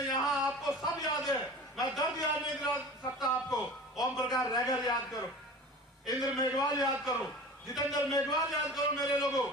में यहाँ आपको सब याद है, मैं दर्द याद नहीं करा सकता आपको। ओम प्रकाश रैगर याद करो, इंद्र मेघवाल याद करो, जितेंद्र मेघवाल याद करो, मेरे लोगों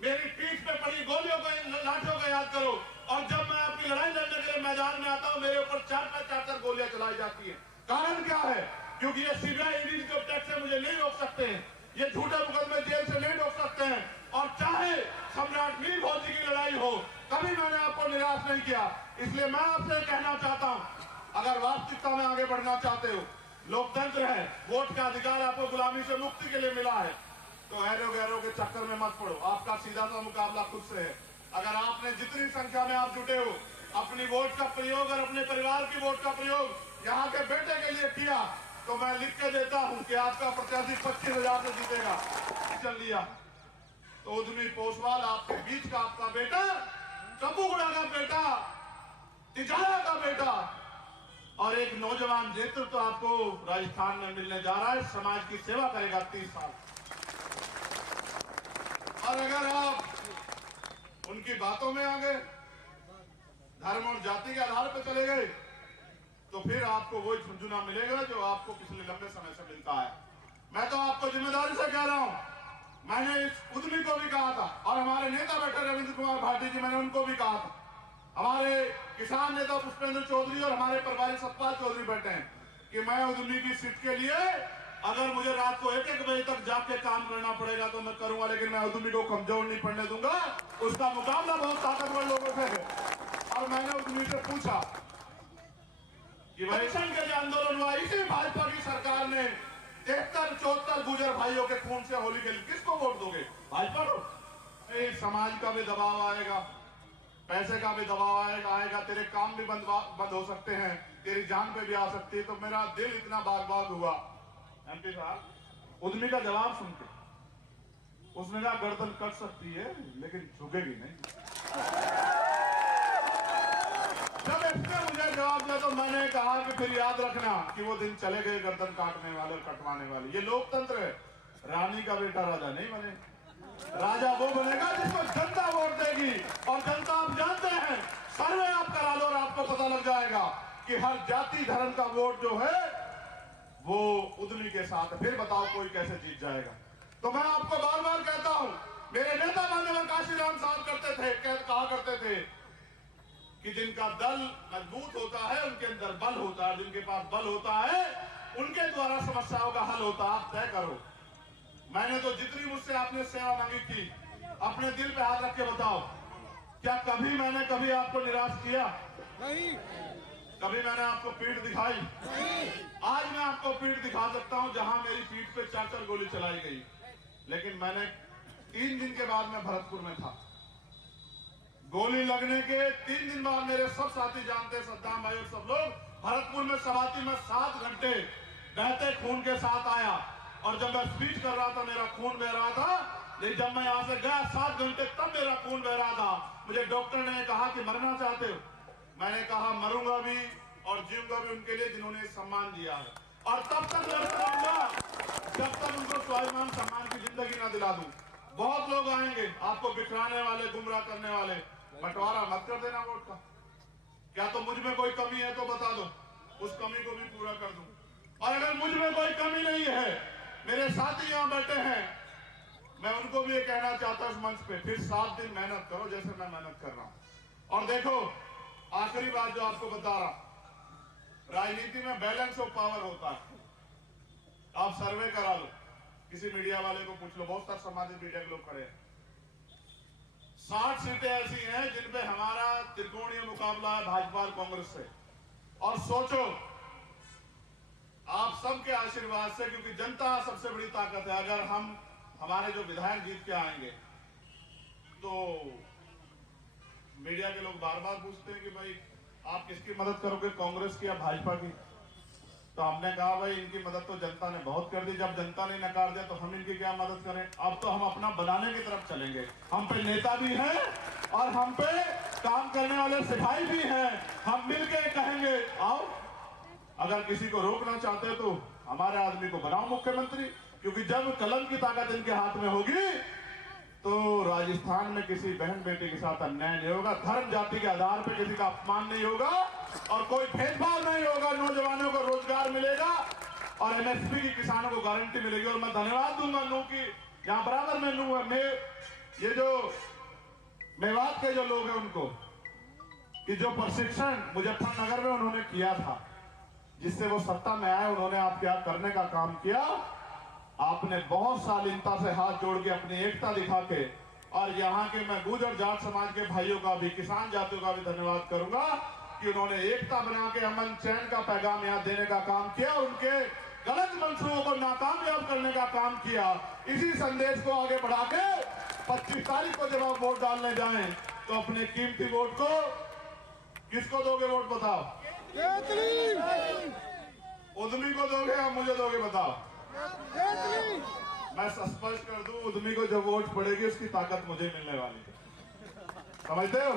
मेरी पीठ पे पड़ी गोलियों को, लाठियों को याद करो। और जब मैं आपकी लड़ाई लड़ने के लिए मैदान में आता हूं, मेरे ऊपर 4-4 गोलियां चलाई जाती हैं। कारण क्या है? क्योंकि ये सीबीआई ईडी के टैक्स से मुझे नहीं रोक सकते हैं, ये झूठे मुकदमे जेल से नहीं रोक सकते हैं। और चाहे सम्राट मीर भोजी की लड़ाई हो, कभी मैंने आपको निराश नहीं किया। इसलिए मैं आपसे कहना चाहता हूं, अगर वास्तविकता में आगे बढ़ना चाहते हो, लोकतंत्र है, वोट का अधिकार आपको गुलामी से मुक्ति के लिए मिला है, तो ऐरो गैरो के चक्कर में मत पड़ो। आपका सीधा सा मुकाबला खुद से है। अगर आपने जितनी संख्या में आप जुटे हो, अपनी वोट का प्रयोग और अपने परिवार की वोट का प्रयोग यहाँ के बेटे के लिए किया, तो मैं लिख के देता हूं कि आपका प्रत्याशी 25,000 से जीतेगा। चल लिया तो उद्यमी पोसवाल आपके बीच का आपका बेटा, कपूगुड़ा का बेटा, तिजारा का बेटा और एक नौजवान नेतृत्व तो आपको राजस्थान में मिलने जा रहा है। समाज की सेवा करेगा 30 साल। और अगर आप उनकी बातों में आ गए, धर्म और जाति के आधार पर चले गए, तो फिर आपको वही झुंझुना मिलेगा जो आपको पिछले लंबे समय से मिलता है। मैं तो आपको जिम्मेदारी से कह रहा हूं, मैंने इस उद्यमी को भी कहा था और हमारे नेता बैठे रविंद्र कुमार भाटी जी, मैंने उनको भी कहा था, हमारे किसान नेता पुष्पेंद्र चौधरी और हमारे प्रभारी सतपाल चौधरी बैठे हैं, कि मैं उद्यमी की सीट के लिए अगर मुझे रात को 1-1 बजे तक जाके काम करना पड़ेगा तो मैं करूंगा, लेकिन मैं उद्यमी को कमजोर नहीं पड़ने दूंगा। उसका मुकाबला बहुत ताकतवर लोगों से है। और मैंने उद्यमी से पूछा कि वैसन के जो आंदोलन हुआ, इसी भाजपा की सरकार ने 73-74 गुजर भाइयों के खून से होली खेली, किसको वोट दोगे? भाजपा को? समाज का भी दबाव आएगा, पैसे का भी दबाव आएगा, तेरे काम भी बंद हो सकते हैं, तेरी जान पे भी आ सकती है। तो मेरा दिल इतना बाग हुआ। एमपी साहब उद्यमी का जवाब सुनते, उसने कहा गर्दन कट सकती है लेकिन झुकेगी नहीं। जब इसने मुझे जवाब दिया तो मैंने कहा कि फिर याद रखना कि वो दिन चले गए गर्दन काटने वाले और कटवाने वाले। ये लोकतंत्र है, रानी का बेटा राजा नहीं बने। राजा वो बनेगा जिसको जनता वोट देगी। और जनता आप जानते हैं, सर्वे आप करा लो और आपको पता लग जाएगा कि हर जाति धर्म का वोट जो है वो उद्यमी के साथ है। फिर बताओ कोई कैसे जीत जाएगा? तो मैं आपको बार बार कहता हूं, मेरे नेता माननीय काशीराम साहब कहा करते थे कि जिनका दल मजबूत होता है उनके अंदर बल होता है, जिनके पास बल होता है उनके द्वारा समस्याओं का हल होता है। आप तय करो। मैंने तो जितनी मुझसे आपने सेवा मांगी थी, अपने दिल पे हाथ रख के बताओ, क्या कभी मैंने कभी आपको निराश किया? नहीं। कभी मैंने आपको पीठ दिखाई? नहीं। आज मैं आपको पीठ दिखा सकता हूं जहां मेरी पीठ पे 4-4 गोली चलाई गई, लेकिन मैंने 3 दिन के बाद मैं भरतपुर में था। गोली लगने के 3 दिन बाद मेरे सब साथी जानते, सद्दाम भाई और सब लोग, भरतपुर में सवाती में 7 घंटे बहते खून के साथ आया। और जब मैं स्पीच कर रहा था मेरा खून बह रहा था, लेकिन जब मैं यहां से गया 7 घंटे तब मेरा खून बह रहा था। मुझे डॉक्टर ने कहा कि मरना चाहते हो? मैंने कहा मरूंगा भी और जीऊंगा भी उनके लिए जिन्होंने सम्मान दिया है, और तब तक लड़ता रहूंगा जब तक उनको स्वाभिमान सम्मान की जिंदगी ना दिला दूं। बहुत लोग आएंगे आपको बिखराने वाले, गुमराह करने वाले, बंटवारा मत कर देना वोट का। क्या तो मुझ में कोई कमी है तो बता दो, उस कमी को भी पूरा कर दूं। और अगर मुझ में कोई कमी नहीं है, मेरे साथी यहां बैठे हैं, मैं उनको भी ये कहना चाहता हूं इस मंच पे, फिर 7 दिन मेहनत करो जैसे मैं मेहनत कर रहा हूं। और देखो, आखिरी बात जो आपको बता रहा, राजनीति में बैलेंस ऑफ पावर होता है। आप सर्वे करा लो, किसी मीडिया वाले को पूछ लो, बहुत सारे सामाजिक मीडिया के लोग खड़े हैं। 60 सीटें ऐसी हैं जिन पे हमारा त्रिकोणीय मुकाबला है भाजपा और कांग्रेस से। और सोचो, आप सबके आशीर्वाद से, क्योंकि जनता सबसे बड़ी ताकत है, अगर हमारे जो विधायक जीत के आएंगे तो मीडिया के लोग बार बार पूछते हैं कि भाई आप किसकी मदद करोगे, कांग्रेस की या भाजपा की? तो हमने कहा भाई इनकी मदद तो जनता ने बहुत कर दी, जब जनता ने नकार दिया तो हम इनकी क्या मदद करें? अब तो हम अपना बनाने की तरफ चलेंगे। हम पे नेता भी हैं और हम पे काम करने वाले सिपाही भी हैं। हम मिलके कहेंगे आओ, अगर किसी को रोकना चाहते हो तो हमारे आदमी को बनाओ मुख्यमंत्री, क्योंकि जब कलम की ताकत इनके हाथ में होगी तो राजस्थान में किसी बहन बेटी के साथ अन्याय नहीं होगा, धर्म जाति के आधार पर किसी का अपमान नहीं होगा और कोई भेदभाव नहीं होगा। नौजवानों को रोजगार मिलेगा और एमएसपी की किसानों को गारंटी मिलेगी। और मैं धन्यवाद दूंगा नू की, यहाँ बराबर में नू है, ये जो मेवात के जो लोग हैं उनको, कि जो प्रशिक्षण मुजफ्फरनगर में उन्होंने किया था, जिससे वो सत्ता में आए, उन्होंने आपके यहाँ करने का काम किया। आपने बहुत शालीनता से हाथ जोड़ के अपनी एकता दिखा के, और यहाँ के मैं गुर्जर जाट समाज के भाइयों का भी, किसान जातियों का भी धन्यवाद करूंगा कि उन्होंने एकता बना के अमन चैन का पैगाम यहाँ देने का काम किया, उनके गलत मंसूबों को नाकामयाब करने का काम किया। इसी संदेश को आगे बढ़ा के 25 तारीख को जब आप वोट डालने जाएं तो अपने कीमती वोट को किसको दोगे? वोट बताओ। उद्यमी को दोगे या मुझे दोगे? बताओ। मैं स्पष्ट कर दूं, उद्यमी को जो वोट पड़ेगी उसकी ताकत मुझे मिलने वाली है, समझते हो?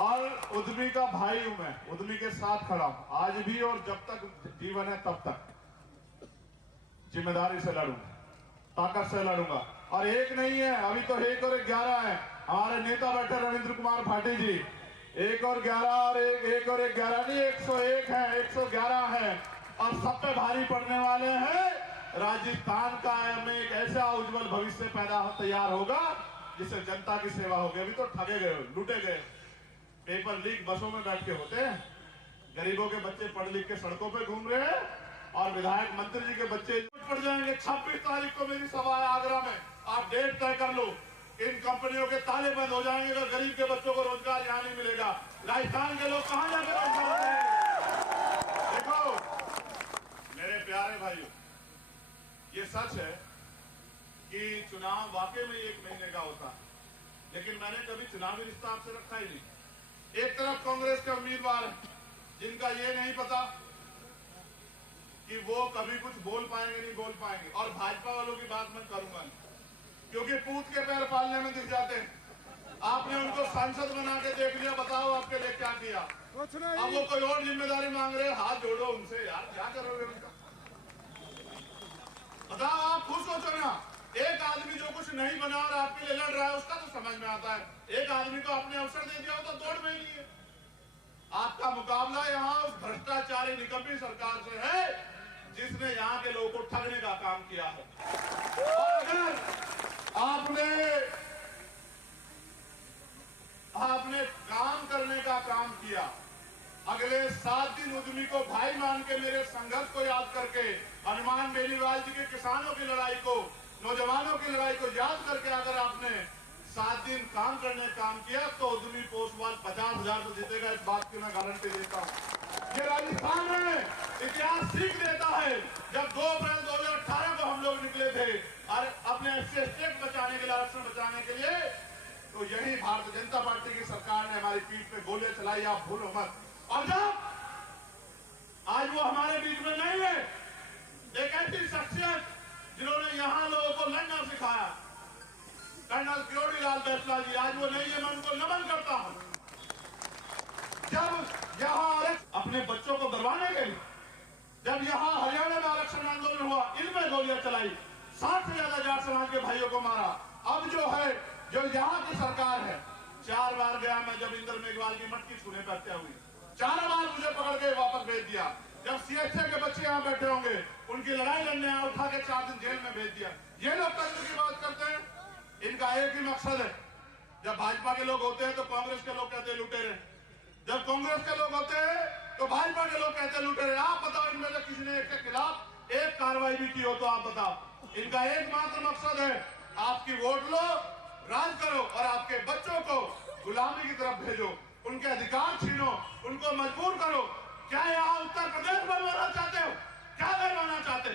और उद्यमी का भाई हूं मैं, उद्यमी के साथ खड़ा हूं आज भी, और जब तक जीवन है तब तक जिम्मेदारी से लड़ूंगा, ताकत से लड़ूंगा। और एक नहीं है, अभी तो 1 और 11 है। हमारे नेता बैठे रविंद्र कुमार भाटी जी, 1 और 11 और 1 और 11 नहीं, 101 है, 111 है, और सब पे भारी पड़ने वाले हैं। राजस्थान का में एक ऐसा उज्जवल भविष्य तैयार होगा जिससे जनता की सेवा होगी। अभी तो ठगे गए, लूटे गए, पेपर लीक बसों में बैठ के होते हैं, गरीबों के बच्चे पढ़ लिख के सड़कों पे घूम रहे हैं, और विधायक मंत्री जी के बच्चे पड़ जाएंगे। 26 तारीख को मेरी सभा है आगरा में, आप डेट तय कर लो। इन कंपनियों के ताले बंद हो जाएंगे अगर गरीब के बच्चों को रोजगार यहाँ नहीं मिलेगा। राजस्थान के लोग कहां जाकर रोजगार देंगे? देखो मेरे प्यारे भाइयों, ये सच है कि चुनाव वाकई में 1 महीने का होता है, लेकिन मैंने कभी चुनावी रिश्ता आपसे रखा ही नहीं। एक तरफ कांग्रेस के उम्मीदवार जिनका ये नहीं पता कि वो कभी कुछ बोल पाएंगे नहीं बोल पाएंगे, और भाजपा वालों की बात मैं करूंगा नहीं, क्योंकि पूत के पैर पालने में दिख जाते हैं। आपने उनको सांसद बना के देख लिया, बताओ आपके लिए क्या किया? अब वो कोई और जिम्मेदारी मांग रहे, हाथ जोड़ो उनसे यार, क्या करोगे उनका? बताओ, आप खुद सोचो ना। एक आदमी जो कुछ नहीं बना और आपके लिए लड़ रहा है उसका तो समझ में आता है। एक आदमी को आपने अवसर दे दिया हो तो दौड़ में ही नहीं है। आपका मुकाबला यहाँ उस भ्रष्टाचारी निकम्मी सरकार से है जिसने यहाँ के लोगों को ठगने का काम किया है। और अगर आपने काम करने का काम किया, अगले 7 दिन उद्यमी को भाई मान के मेरे संघर्ष को याद करके, हनुमान बेनीवाल जी के किसानों की लड़ाई को, नौजवानों की लड़ाई को याद करके अगर आपने 7 दिन काम करने काम किया तो उद्यमी पोस्टवाल 50,000 से जीतेगा। इस बात की मैं गारंटी देता हूँ। ये राजस्थान में इतिहास सीख देता है। जब 2 अप्रैल 2018 को हम लोग निकले थे और अपने स्टेट बचाने के लिए, आरक्षण बचाने के लिए, तो यही भारतीय जनता पार्टी की सरकार ने हमारी पीठ पे गोलियां चलाई, आप भूलो मत। और जब आज वो हमारे बीच में नहीं है, एक ऐसी शख्सियत जिन्होंने यहाँ लोगों को लड़ना सिखाया, कर्नल किरोड़ी लाल बैसला जी, आज वो नहीं है, मैं उनको नमन करता हूं। जब यहाँ अपने बच्चों को दरवाने के लिए, जब यहाँ हरियाणा में आरक्षण आंदोलन हुआ, इनमें गोलियां चलाई, 60 से ज्यादा जाट समाज के भाइयों को मारा। अब जो है, जो यहाँ की सरकार है, 4 बार गया मैं, जब इंदर मेघवाल की मटकी छूने पर हत्या हुई, 4 बार मुझे पकड़ के वापस भेज दिया। जब सीएसए के बच्चे यहाँ बैठे होंगे, उनकी लड़ाई लड़ने यहाँ उठा के 4 दिन जेल में भेज दिया। ये लोग तंत्र की बात करते हैं, इनका एक ही मकसद है। जब भाजपा के लोग होते हैं तो कांग्रेस के लोग कहते हैं लुटेरे, जब कांग्रेस के लोग होते हैं तो भाजपा के लोग कहते हैं लुटेरे। आप बताओ, इनमें से किसी ने इसके खिलाफ एक कार्रवाई भी की हो तो आप बताओ। इनका एकमात्र मकसद है आपकी वोट लो, राज करो और आपके बच्चों को गुलामी की तरफ भेजो, उनके अधिकार छीनो, उनको मजबूर करो। क्या यहाँ उत्तर प्रदेश बनवाना चाहते हो? क्या बनवाना चाहते?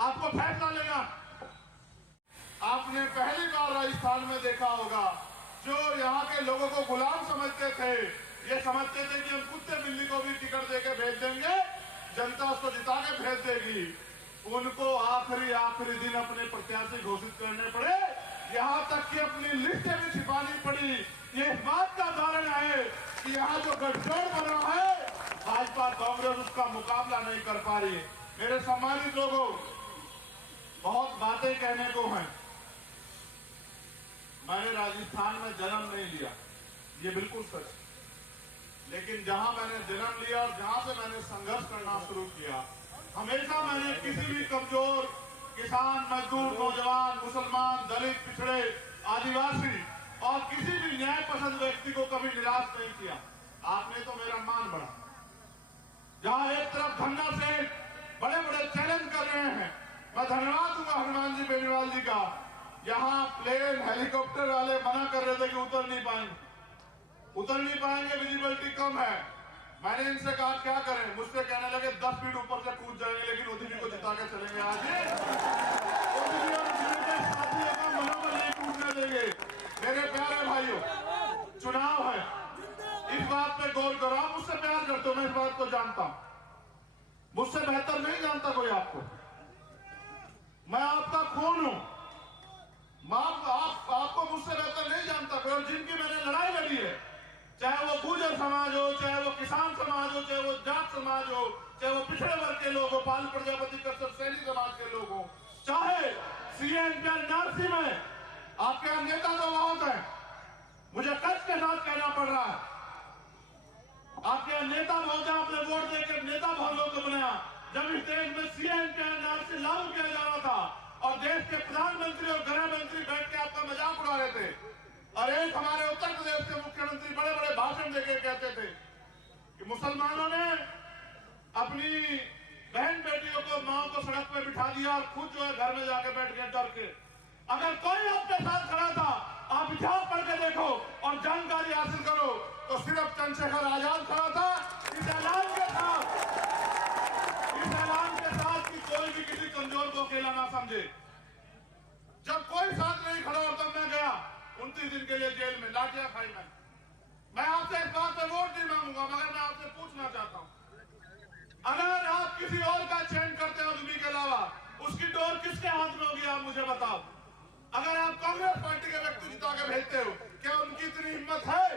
आपको फैसला लेना। आपने पहली बार राजस्थान में देखा होगा, जो यहाँ के लोगों को गुलाम समझते थे, ये समझते थे कि हम कुत्ते बिल्ली को भी टिकट देके भेज देंगे, जनता उसको जिता के भेज देगी, उनको आखिरी दिन अपने प्रत्याशी घोषित करने पड़े, यहाँ तक कि अपनी लिस्ट भी छिपानी पड़ी। ये इस बात का कारण है कि यहाँ जो गठजोड़ बना है, भाजपा कांग्रेस उसका मुकाबला नहीं कर पा रही है। मेरे सम्मानित लोगों, बहुत बातें कहने को हैं, मैंने राजस्थान में जन्म नहीं लिया, ये बिल्कुल सच। लेकिन जहां मैंने जन्म लिया और जहां से मैंने संघर्ष करना शुरू किया, हमेशा मैंने किसी भी कमजोर किसान, मजदूर, नौजवान, मुसलमान, दलित, पिछड़े, आदिवासी और किसी भी न्याय पसंद व्यक्ति को कभी निराश नहीं किया। आपने तो मेरा मान बढ़ा। जहां एक तरफ धन्ना से बड़े बड़े चैलेंज कर रहे हैं, मैं धन्यवाद दूंगा हनुमान जी बेनीवाल जी का। यहाँ प्लेन हेलीकॉप्टर वाले मना कर रहे थे कि उतर नहीं पाएंगे, विजिबिलिटी कम है। मैंने इनसे कहा क्या करें, मुझसे कहने लगे 10 फीट ऊपर से कूद जाएंगे, लेकिन उधमी को जिता के चलेंगे। आज साथियों का मनोबल नहीं टूटने देंगे। मेरे प्यारे भाइयों, चुनाव है, इस बात पे गौर करो। आप मुझसे प्यार करते हो, मैं इस बात को जानता हूं। मुझसे बेहतर नहीं जानता कोई आपको। मैं आपका खून हूं, आपको मुझसे बेहतर नहीं जानता कोई। और जिनकी मैंने लड़ाई लड़ी है, चाहे वो गुर्जर समाज हो, चाहे वो किसान समाज हो, चाहे वो जाट समाज हो, चाहे वो पिछड़े वर्ग के लोग हो, पाल प्रजापति कश्यप सैनी समाज के लोग हो, चाहे CNPR में आपके यहाँ नेता तो बहुत है, मुझे कष्ट के साथ कहना पड़ रहा है। आपके यहाँ नेता बहुत है, आपने वोट देकर नेता बहुत लोग को बनाया। जब इस देश में CNPR लागू किया जा रहा था और देश के प्रधानमंत्री और गृह मंत्री बैठ के आपका मजाक उड़ा रहे थे, और एक हमारे उत्तर प्रदेश के मुख्यमंत्री बड़े बड़े भाषण देके कहते थे कि मुसलमानों ने अपनी बहन बेटियों को, मां को सड़क पे बिठा दिया और खुद जो है घर में जाके बैठ गए डर के। अगर कोई आपके साथ खड़ा था, आप इतिहास पढ़ के देखो और जानकारी हासिल करो, तो सिर्फ चंद्रशेखर आजाद खड़ा था इस ऐलान के साथ कि कोई भी किसी कमजोर को अकेला ना समझे। जब कोई साथ नहीं खड़ा और तब मैं गया 29 दिन के लिए जेल में, लाठियां खाई मैं आपसे इस बात पे वोट नहीं मांगूंगा, मगर मैं आपसे पूछना चाहता हूं, अगर आप किसी और का चयन करते हो उद्यमी के अलावा, उसकी डोर किसके हाथ में होगी, आप मुझे बताओ। अगर आप कांग्रेस पार्टी के व्यक्ति जिता के भेजते हो, क्या उनकी इतनी हिम्मत है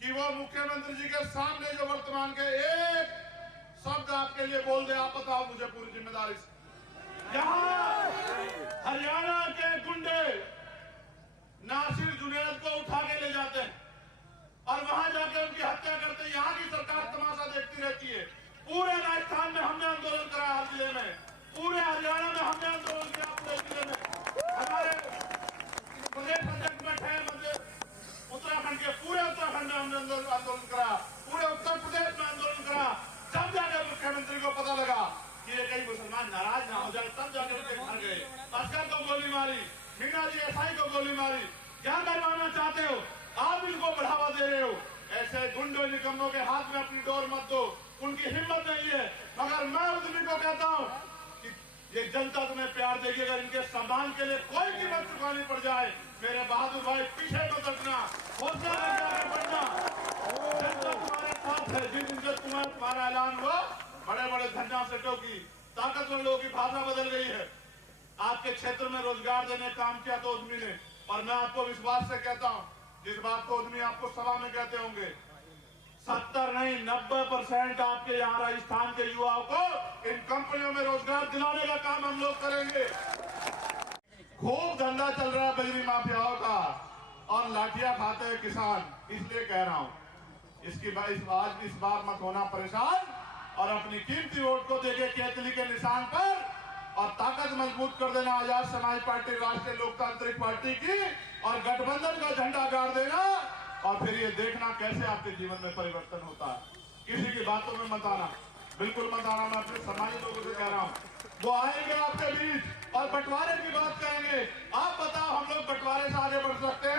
कि वो मुख्यमंत्री जी के सामने जो वर्तमान के एक शब्द आपके लिए बोल दे? आप बताओ मुझे पूरी जिम्मेदारी से। यहाँ हरियाणा के गुंडे नासिर जुनैद को उठा के ले जाते हैं और वहां जाके उनकी हत्या करते हैं। यहाँ की सरकार तमाशा देखती रहती है। पूरे राजस्थान में हमने आंदोलन कराया, हर जिले में, पूरे हरियाणा में हमने आंदोलन किया, पूरे जिले में हमारे प्रदेश अध्यक्ष बैठे हैं, उत्तराखंड के पूरे उत्तराखंड में हमने आंदोलन करा, पूरे उत्तर प्रदेश में आंदोलन करा। जब जाकर मुख्यमंत्री को पता लगा कि ये कहीं मुसलमान नाराज ना हो जाए, तब जाकर उनके घर गए, अस्कर को गोली मारी, मीना जी एसआई को गोली मारी। क्या करवाना चाहते हो आप? इनको बढ़ावा दे रहे हो। ऐसे गुंडों निकम्मों के हाथ में अपनी डोर मत दो, उनकी हिम्मत नहीं है। मगर मैं उद्यमी को कहता हूं कि ये जनता तुम्हें प्यार देगी, अगर इनके सम्मान के लिए कोई कीमत चुकानी पड़ जाए, मेरे बहादुर भाई पीछे मत हटना, हौसला करके आगे बढ़ना। जनता तुम्हारे साथ है। जिस दिन से तुम्हारा ऐलान हुआ, बड़े बड़े धन्ना सेठों की, ताकतवर लोगों की भाषा बदल गई है। आपके क्षेत्र में रोजगार देने काम किया तो उद्यमी ने, और मैं आपको विश्वास से कहता हूं, जिस बात को उद्यमी आपको सभा में कहते होंगे, 70 नहीं 90% आपके यहाँ राजस्थान के युवाओं को इन कंपनियों में रोजगार दिलाने का काम हम लोग करेंगे। खूब धंधा चल रहा है बिजली माफियाओं का और लाठियां खाते हैं किसान। इसलिए कह रहा हूं, इस बार मत होना परेशान और अपनी कीमती वोट को देके केतली के निशान पर और ताकत मजबूत कर देना आजाद समाज पार्टी, राष्ट्रीय लोकतांत्रिक पार्टी की, और गठबंधन का झंडा गाड़ देना। और फिर ये देखना कैसे आपके जीवन में परिवर्तन होता है। किसी की बातों में मत आना, बिल्कुल मत आना। मैं अपने समाजी लोगों से कह रहा हूँ, वो आएंगे आपके बीच और बंटवारे की बात करेंगे। आप बताओ, हम लोग बंटवारे से आगे बढ़ सकते हैं?